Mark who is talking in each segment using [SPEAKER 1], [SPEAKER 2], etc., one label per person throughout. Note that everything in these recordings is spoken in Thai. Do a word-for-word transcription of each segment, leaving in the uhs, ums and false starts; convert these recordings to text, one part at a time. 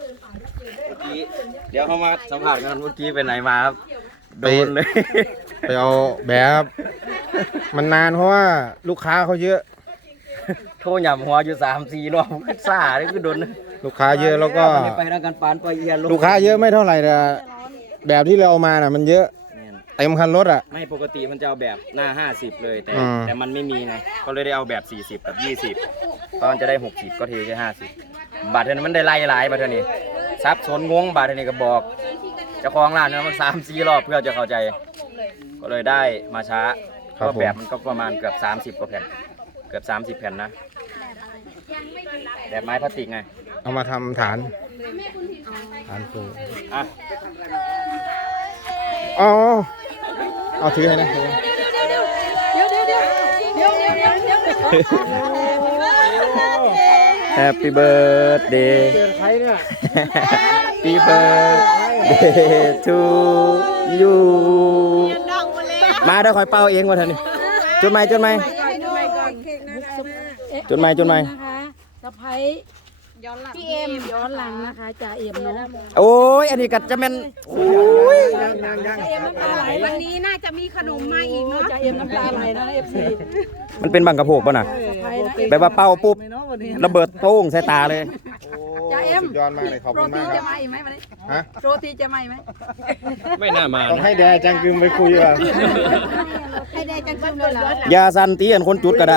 [SPEAKER 1] กี้เดี๋ยวเข้ามาสัมผัสกันเมื่อกี้ไปไหนมาครับโดนเลย
[SPEAKER 2] ไปเอาแบบมันนานเพราะว่าลูกค้าเขาเยอะ
[SPEAKER 1] โทรหย่ำหัวอยู่สามสี่รอบขึ้นซ่านี่คือโดน
[SPEAKER 2] ลูกค้าเยอะแล้วก็
[SPEAKER 1] ไปทางการปานไปเอียน
[SPEAKER 2] ลูกค้าเยอะไม่เท่าไหร่แต่แบบที่เราเอามาน่ะมันเยอะเต็มคันรถอ่ะ
[SPEAKER 1] ไม่ปกติมันจะเอาแบบหน้าห้าสิบเลยแต่
[SPEAKER 2] อืม
[SPEAKER 1] แต่มันไม่มีไงก็เลยได้เอาแบบสี่สิบกับยี่สิบเพราะมันจะได้หกสิบก็เทแค่ห้าสิบบาทเท่านี้มันได้ไล่หลายบาทเท่านี้ซับสนงงบาทเท่านี้ก็บอกเจ้าของร้านนะมันสามสี่รอบเพื่อจะเข้าใจก็เลยได้มาช้าเพราะแบบมันก็ประมาณเกือบสามสิบกว่าแผ่นเกือบสามสิบแผ่นนะแบบไม้พลาสติกไง
[SPEAKER 2] เอามาทำฐานฐานปู
[SPEAKER 1] อ่ะ
[SPEAKER 2] อ๋อเอาถือให้นะถือ
[SPEAKER 1] Happy birthday
[SPEAKER 2] ใครเนี่ย
[SPEAKER 1] Happy birthday to you มาเดี๋ยวคอยเป่าเองมาเถอะนี่จุดไหมจุดไหมจุดไหมจุดไหม
[SPEAKER 3] สะพ้ายพี่เอ็มย้อนหลังนะคะจ่าเอ็มเนาะ
[SPEAKER 1] โอ้ยอันนี้กัดจะเป็นโอ้ย
[SPEAKER 3] วันนี้น่าจะมีขนมมาอีกเนาะจ่าเอ็มน้ำตาไหลนะเอฟซี
[SPEAKER 1] มันเป็นบังกระโพกป่ะน่ะ
[SPEAKER 3] สะพ้ายนะ
[SPEAKER 1] แบบว่าเป่าปุ๊บระเบิดโต้งใส่ตาเลย
[SPEAKER 3] จ่าเอ็ม
[SPEAKER 2] สุดยอดมากเลยขอบ
[SPEAKER 3] โร
[SPEAKER 2] คุณ
[SPEAKER 3] ตี
[SPEAKER 2] มากค
[SPEAKER 3] จะ
[SPEAKER 2] รับ
[SPEAKER 3] มาอีกไหมวันนี้
[SPEAKER 2] ฮะ
[SPEAKER 3] โรตีจะมาอีกไหม
[SPEAKER 1] ไม่น่ามา
[SPEAKER 2] ต้องให้แดจังกึมไปคุยว่ะ
[SPEAKER 3] ให้ได้จังจุ่มเลยเหรอ
[SPEAKER 1] อยาสันตีอันคนจุดก็ได้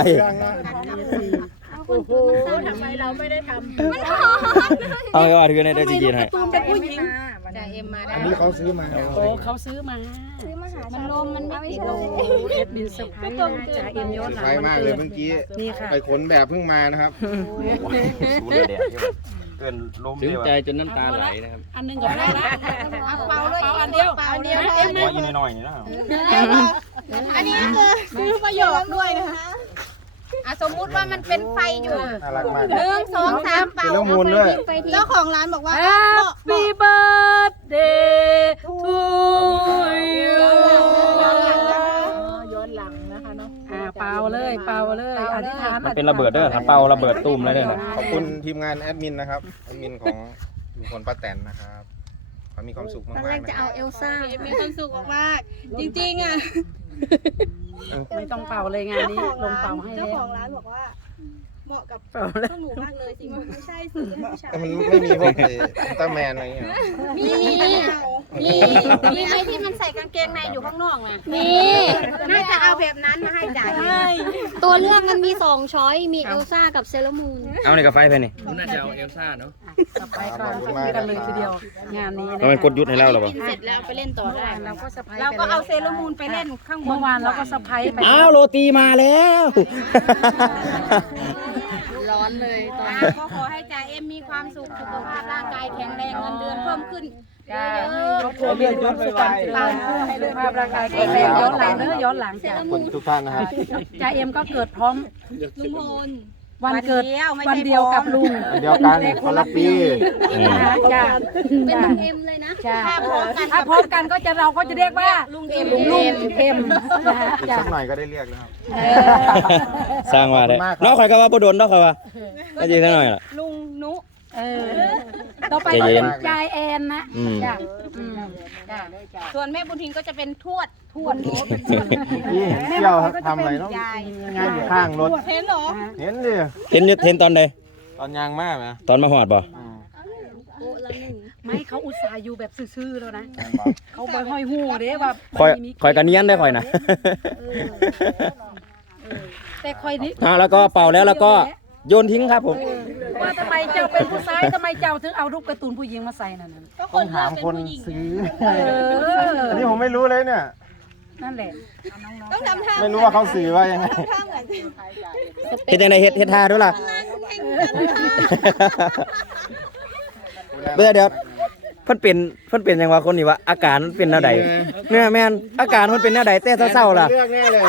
[SPEAKER 3] ทำไมเราไม่ได้ทำ
[SPEAKER 1] เอาเอาถือในได้จีนให้
[SPEAKER 3] ตูมเป็นผู้หญิงจ่าเอ็มมาได้
[SPEAKER 2] อันนี้เขาซื้อมา
[SPEAKER 3] โอ้เขาซื้อมาซื้อมาหามันลมมันไม่ติดลมเอ็ดบินเซอร์ไพรส์นะจ่าเอ็มย้อนหลัง
[SPEAKER 2] ใช้มากเลยเมื่อกี้
[SPEAKER 3] นี่ค่ะ
[SPEAKER 2] ไปขนแบบเพิ่งมานะครับ
[SPEAKER 1] สูดเดียวเกินลม
[SPEAKER 4] ถึง
[SPEAKER 1] เดียว
[SPEAKER 4] ใจจนน้ำตาไหลนะครับ
[SPEAKER 3] อันหนึงก็ได้นะเปล่าเลยอันเดียวอันเดียวเอ็ม
[SPEAKER 1] หัวอีน้อยนี่นะ
[SPEAKER 3] อันนี้คือคือประโยชน์ด้วยนะคะอ่ะสมมุติว่ามันเป็นไฟอยู่
[SPEAKER 2] น่ารักมาก
[SPEAKER 3] หนึ่งสองสามเป่า
[SPEAKER 2] เป็นเรื่องมูลด้วย
[SPEAKER 3] เจ้าของร้านบอกว่า Happy birthday to you ย้อนหลังนะคะเนาะอ่าเป่าเลยเป่าเลยอธิษฐาน
[SPEAKER 1] มันเป็นระเบิดเด้อถ้าเป่าระเบิดตุ้มเลยเนี่ยนะ
[SPEAKER 2] ขอบคุณทีมงานแอดมินนะครับแอดมินของลุงพลป้าแตนนะครับเขามีความสุขมากๆนะครับ
[SPEAKER 3] มีความสุขมากจริงๆอ่ะไม่ต้องเป่าเลยงานนี้ลงเป่าให้แล้ว
[SPEAKER 5] เจ้าของร้านบอกว่าเหมาะกับ
[SPEAKER 3] เป่าแล้ว
[SPEAKER 5] พวกหนูมากเลยสิไม่ใช่สิผู้ชาย
[SPEAKER 2] แต่มันไม่มีพวกไอ้อุลตร้าแมนอะไรอย่างเงี้ยเหรอ
[SPEAKER 5] มีมี
[SPEAKER 3] มีมีไอ้ที่มันใส่กางเกงในอยู่ข้างนอกไง
[SPEAKER 5] มี
[SPEAKER 3] น่าจะเอาแบบนั้นมาให้จ่าย
[SPEAKER 5] ตัวเลือกมันมีสองช้อยมีเอลซ่ากับเซเลอร์มูน
[SPEAKER 1] เอาในกาแฟไปนี่
[SPEAKER 4] น่าจะเอาเอลซ่าเนาะ
[SPEAKER 3] ต่อไปก็กันเลยทีเดียว งานนี้
[SPEAKER 1] ต้องเป็นกดยุดให้เราหรอเปล่า
[SPEAKER 5] เสร็จแล้วเอาไปเล่นต่อได้
[SPEAKER 3] เราก็สะพายเราก็เอาเซเลอร์มูนไปเล่นข้างบนเมื่อวานเราก็สะพายไป
[SPEAKER 1] อ้าวโรตีมาแล้ว
[SPEAKER 5] ร้อนเลยตอน
[SPEAKER 3] อ่าก็ขอให้จ่าเอ็มมีความสุขสุขภาพร่างกายแข็งแรงเงินเดือนเพิ่มขึ้นเยอะๆ
[SPEAKER 1] เรียกยศไว
[SPEAKER 3] ให้สุขภาพร่างกายแข็งแรงย้อนหลังเนอะย้อนหลังจ้ะ
[SPEAKER 2] ขอบคุณทุกท่านนะครับ
[SPEAKER 3] จ่าเอ็มก็เกิดพร้อม
[SPEAKER 5] ลุงพล
[SPEAKER 3] วันเกิดวันเดียวกับลุง
[SPEAKER 2] วันเดียวกันคนละปี
[SPEAKER 3] นะคะจ้ะ
[SPEAKER 5] เป็นลุงเอ็มเลยนะ
[SPEAKER 3] จ้ะถ้าพร้อมกันก็จะเราก็จะเรียกว่าลุงเอ็มลุงเอ็มนะคะ
[SPEAKER 2] อีก
[SPEAKER 3] จ้ะ
[SPEAKER 2] สักหน่อยก็ได้เรียกแล้วครับ
[SPEAKER 3] เอ
[SPEAKER 1] สร้างมาได้
[SPEAKER 2] ขอบคุณมากครับ
[SPEAKER 1] นอกใครก็ว่าบ่โดนนอกใครว่าก็จริงซะหน่อยล่ะ
[SPEAKER 5] ลุงนุ
[SPEAKER 3] เออต่อไป
[SPEAKER 1] ใจ
[SPEAKER 3] ก็
[SPEAKER 1] เย็
[SPEAKER 3] เป็น นยายแอนนะ
[SPEAKER 1] อืม
[SPEAKER 3] จ้ะอืมจ้ะส่วนแม่บุญทินก็จะเป็นทวดทวด
[SPEAKER 2] นี่เที่ยวทำอะไรเนาะงานอยู่ข้างรถ
[SPEAKER 5] เห็นเหรอ
[SPEAKER 2] เห็นดิ
[SPEAKER 1] เห็นอยู่เห็นตอนใด
[SPEAKER 2] ตอนยางมากนะ
[SPEAKER 1] ตอนมาหอดบ่
[SPEAKER 2] อืม
[SPEAKER 5] โอ้ละหนึ่ง
[SPEAKER 3] ไม่เขาอุตส่าห์อยู่แบบซื่อๆแล้วนะเขาบอยห้อยหูเด้ว่า
[SPEAKER 1] คอย
[SPEAKER 3] มี
[SPEAKER 1] คอยกันเนียนได้คอยนะ
[SPEAKER 3] แต่คอยนี่
[SPEAKER 1] อ่าแล้วก็เป่าแล้วแล้วก็โยนทิ้งครับผม
[SPEAKER 3] ว่าทำไมเจ้าเป็นผู้ชายทำไมเจ้าถึงเอารูปการ์ตูนผู้หญิงมาใส่นั่นน่ะ
[SPEAKER 5] ก็ค
[SPEAKER 2] ต้อง
[SPEAKER 5] น
[SPEAKER 2] ถาม
[SPEAKER 5] เป็น
[SPEAKER 2] คน
[SPEAKER 5] ผู้หญิง
[SPEAKER 2] ซื้อ
[SPEAKER 3] เออ
[SPEAKER 2] อันนี้ผมไม่รู้เลยเนี่ย
[SPEAKER 3] นั่นแหละ
[SPEAKER 5] ต้องทำท่า
[SPEAKER 2] ไม่รู้ว่าเขาซื้อว่ายังไง
[SPEAKER 5] ท่าเหมือน
[SPEAKER 1] เฮ็ดยังไงเฮ็ดเฮ็ดท่าด้วยล่ะเดี๋ยวเดี๋ยวเพิ่นเป็นเพิ่นเป็นยังวะคนนี้วะอาการมันเป็นแนวใดเนี่ยแม่นอาการมันเป็นแนวใดแต่เศร้าๆล่ะ
[SPEAKER 2] เลือกแน่เลย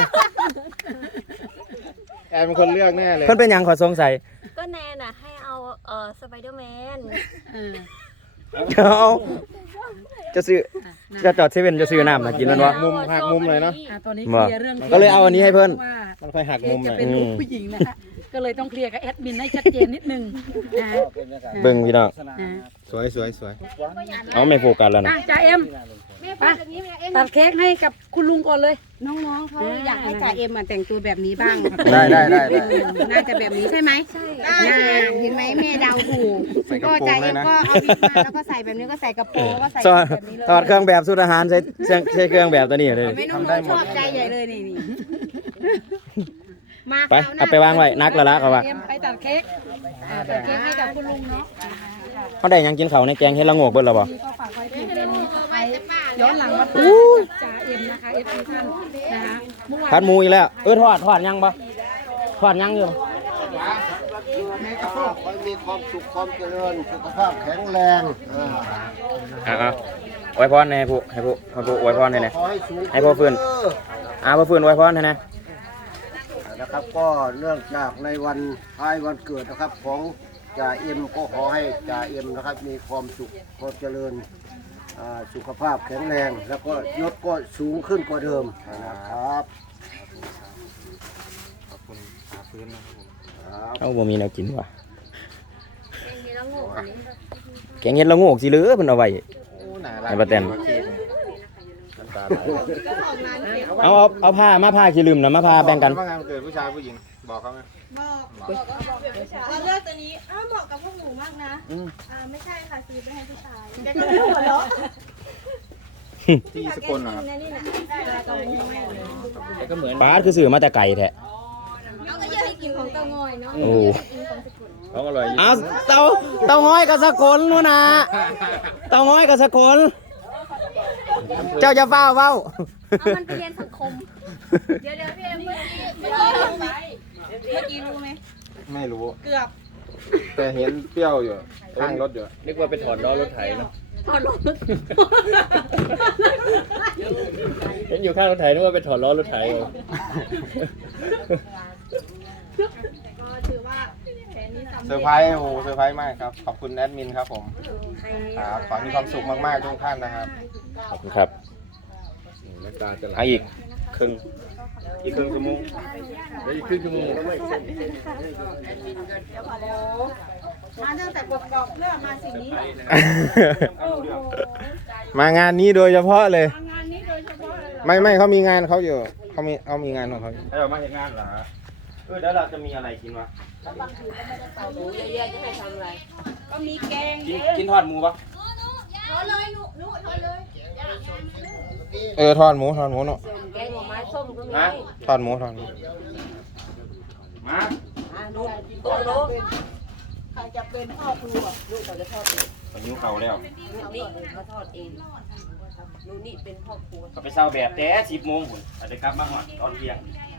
[SPEAKER 2] แอนเป็นคนเลือกแน่เลย
[SPEAKER 1] เพิ่นเป็นหยังขอสงสัย
[SPEAKER 5] ก็แนนอ่ะให้เอาเอ่อสไปเดอร์แมน
[SPEAKER 3] เออ
[SPEAKER 1] เอาจะซื้อจะจอดเซเว่นจะซื้อน้ำมากินมันวะ
[SPEAKER 2] มุมหักมุมเลยเนาะ
[SPEAKER 3] อ่ะตอนนี้
[SPEAKER 1] บ่
[SPEAKER 3] เคลียร์เรื่อง
[SPEAKER 1] ก็เลยเอาอันนี้ให้เพิ่น
[SPEAKER 3] ว่า
[SPEAKER 2] มันค่อยหักมุมหน่อย
[SPEAKER 3] จะเป็นลูกผู้หญิงนะฮะก็เลยต้องเคลียร์กับแอดมินให้ชัดเจนนิดนึงนะ
[SPEAKER 1] เบิ่งพี่น้อง
[SPEAKER 3] นะ
[SPEAKER 2] สวยสวยสวย
[SPEAKER 1] เอาไม่โฟกัสแล้วนะ
[SPEAKER 3] อ่ะจ่าเอ็มไปตัดเค้กให้กับคุณลุงก่อนเลย
[SPEAKER 6] น้องๆเขาอยากให้จ่าเอ็มมาแต่งตัวแบบนี้บ้าง
[SPEAKER 2] ได้ได้ได้ได้
[SPEAKER 6] น่าจะแบบนี้ใช่ไหมใช่เห็นไหมแม่เดาถูก
[SPEAKER 2] ใส่กระ
[SPEAKER 6] ก็
[SPEAKER 2] โปรง
[SPEAKER 6] จ่า
[SPEAKER 2] เล
[SPEAKER 6] เอ็
[SPEAKER 2] ย
[SPEAKER 6] ม
[SPEAKER 2] นะ
[SPEAKER 6] ก็เอาวิกมาแล้วก็ใส่แบบนี้ก็ใส่กระโปรงก็ใส่
[SPEAKER 1] ถอด
[SPEAKER 6] แบบนี้เลย
[SPEAKER 1] ถอดเครื่องแบบสูตรอาหารใช้ใช้ใช้เครื่องแบบตัวนี้เลย
[SPEAKER 6] ไม่น้องๆชอบใจใหญ่เลยนี่นี่มา
[SPEAKER 1] ไปเอาไปวางไว้นักและละเขาว่า
[SPEAKER 3] เอ็มไปตัดเค้กอ่าตัดเค้กให้กับคุณลุงเนาะ
[SPEAKER 1] เขาได้หยังกินเขาวในแกงเฮ็ดละโงกเบิดแล้วบ่
[SPEAKER 3] นี่ก็ฝากไว้ที่เป็นไปย้อนหลังวัดตาจ่าเอ็มนะคะเอฟซีท่านนะคะเมื่อวาน
[SPEAKER 1] พัดหมูอีกแล้วเออทอดทอดยังบ่ทอดยังอยู่
[SPEAKER 7] ขอให้มีความสุขความเจริญสุขภาพแข็งแรง
[SPEAKER 1] อ่าๆอวยพรให้ผู้ให้ผู้ให้ผู้อวยพรให้แหน่
[SPEAKER 7] ขอให้สูง
[SPEAKER 1] ให้พ่อฟื้น อ่าพ่อฟื้นอวยพรให้แหน่
[SPEAKER 7] นะครับก็เนื่องจากในวันคล้ายวันเกิดนะครับของจ่าเอ็มก็ขอให้จ่าเอ็มนะครับมีความสุขความเจริญอ่าสุขภาพแข็งแรง แล้วก็ยศก็สูงขึ้นกว่าเดิมนะครับ
[SPEAKER 2] ขอบคุณหาพื้นนะครับผม
[SPEAKER 7] ครับ
[SPEAKER 1] เอ้าบ่มีแนวกินว่ะแกงเฮ็ดละโงกสิเหลือเพิ่นเอาไว้
[SPEAKER 2] โอ้น่ารัก
[SPEAKER 1] ให้ป้าแตน
[SPEAKER 2] โอเคเลยน้ำตาไหล
[SPEAKER 1] เอาเอาเอาผ้ามาผ้าขี้ลืมนะมาผ้าแบ่งกัน
[SPEAKER 2] ว่างานวันเกิดผู้ชายผู้หญิงบอกเขาไหม
[SPEAKER 8] เราเลือกตัวนี้อ้าวเหมาะกับพวกหนูมากนะ
[SPEAKER 1] อืม
[SPEAKER 8] อ่าไม่ใช่ค่ะซื้อไปให้ผู้ชายแกก็หัวเราะ
[SPEAKER 2] ที่สกลเหรอครับ
[SPEAKER 8] นี่นะได้แล้วก็มุ้งไม่เลย
[SPEAKER 4] แต่ก็เหมือน
[SPEAKER 1] ปาดคือซื้อมาแต่ไก่แท้
[SPEAKER 8] น้องก็เยอะให้กินของเตางอยเนาะ
[SPEAKER 1] โอ้
[SPEAKER 4] เขาอร่อยอยู่
[SPEAKER 1] เอาเตาเตาง้อยกับสกลนู่นน่ะเตาง้อยกับสกลเจ้าจะเฝ้าเฝ้า
[SPEAKER 5] เอามันไปเรียนสังคม
[SPEAKER 8] เดี๋ยวเดี๋ยวพี่เอ็มเมื่อกี้เมื่อกี้รู้ไหมเมื่อกี้รู้ไหม
[SPEAKER 2] ไม่รู้
[SPEAKER 8] เกือบ
[SPEAKER 2] แต่เห็นเปรี้ยวอยู่ข้างรถอยู่
[SPEAKER 4] นึกว่าไปถอดล้อรถไถเนาะเห็นอยู่ข้างรถไถนึกว่าไปถอดล้อรถไถเอา
[SPEAKER 8] ก็ถือว่าแผนนี้สำ
[SPEAKER 2] เซ
[SPEAKER 8] เร็
[SPEAKER 2] อ
[SPEAKER 8] จ
[SPEAKER 2] ร์ไพรส์โอ้โหเซอร์ไพรส์มากครับ ขอบคุณแอดมินครับผมครับขอให้มีความสุขมากๆทุกท่านนะครับ
[SPEAKER 1] ขอบคุณครับ
[SPEAKER 4] น้ำตาจะไหล
[SPEAKER 1] เอาอีกครึ่งอีกครึ่งชั่วโมง
[SPEAKER 4] แล้วอีกครึ่งชั่วโมง
[SPEAKER 8] มาตั้งแต่กรอบๆเพื่อมาสิ่งนี้
[SPEAKER 2] มางานนี้โดยเฉพาะเลย
[SPEAKER 8] งานนี้โดยเฉพาะเลยเหรอ
[SPEAKER 2] ไม่ไม่เขามีงานเขาอยู่เขามีเขามีงานของเขาอยู่
[SPEAKER 1] ให้เรามาเห็นงานเหรอเออแล้วเราจะมีอะไรกินวะ
[SPEAKER 8] ก็มีแกง
[SPEAKER 1] กินกินทอดหมูปะ
[SPEAKER 8] ทอดเลยหนูหนูทอดเลย
[SPEAKER 2] เออทอดหมูทอดหมูเนาะ
[SPEAKER 1] ฮะ
[SPEAKER 2] ทอดหมูทอดหมู
[SPEAKER 1] มา
[SPEAKER 8] ใครจะเป็นพ่อครัว
[SPEAKER 1] ตอนนี้เขาแล้ว
[SPEAKER 6] นี่เขาทอดเองนูนี่เป็นพ่อครัว
[SPEAKER 1] ก็ไปเศร้าแบบแต่สิบโมงหุ่นอาจจะกลับมาหอดตอนเที่ยง
[SPEAKER 8] แ